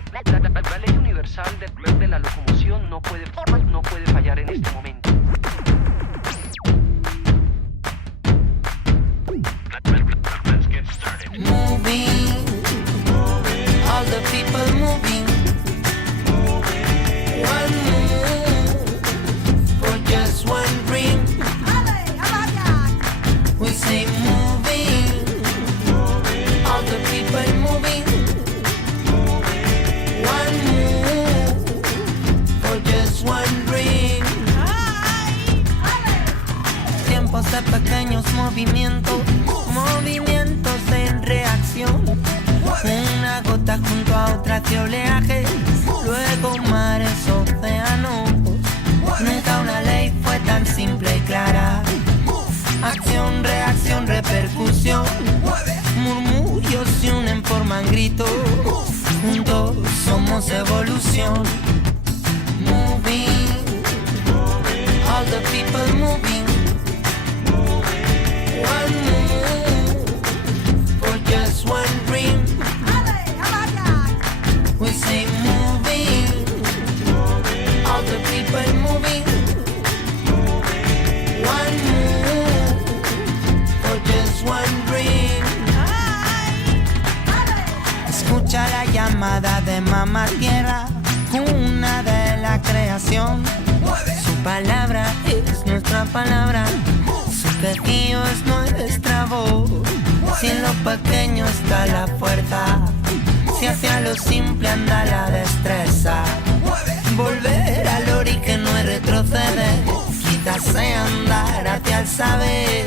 La ley universal de la locomoción no puede fallar en este momento. Let's get started. Moving, all the people moving. One move for just one dream. We say moving, all the people moving. One move for just one dream. Tiempos de pequeños movimientos, movimientos en reacción. Una gota junto a otra de oleaje, luego mares, océanos. Nunca una ley fue tan simple y clara. Acción, reacción, repercusión. Murmullos se unen, forman gritos. Juntos somos evolución. Moving, all the people moving. One move for just one dream. We say moving, all the people moving. One move for just one dream. Escucha la llamada de Mamá Tierra, cuna de la creación. Su palabra es nuestra palabra, su quejío es nuestra voz. Si en lo pequeño está la fuerza, si hacia lo simple anda la destreza. Volver al ori que no es retroceder, quizás andar hacia el saber.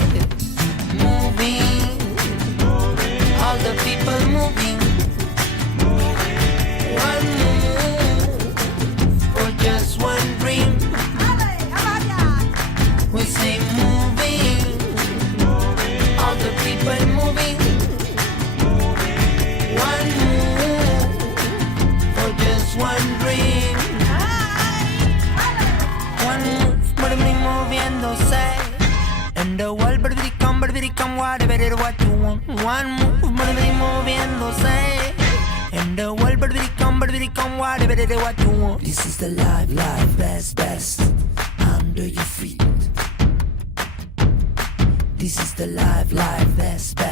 Moving, all the people moving. One move for just one dream. We say moving, all the people moving. One move for just one dream. One move, moving, moviéndose. And the world, come, whatever what you want. One move, moving, moviéndose. And the world, come, whatever what you want. This is the life, best, under your feet. This is the life, best.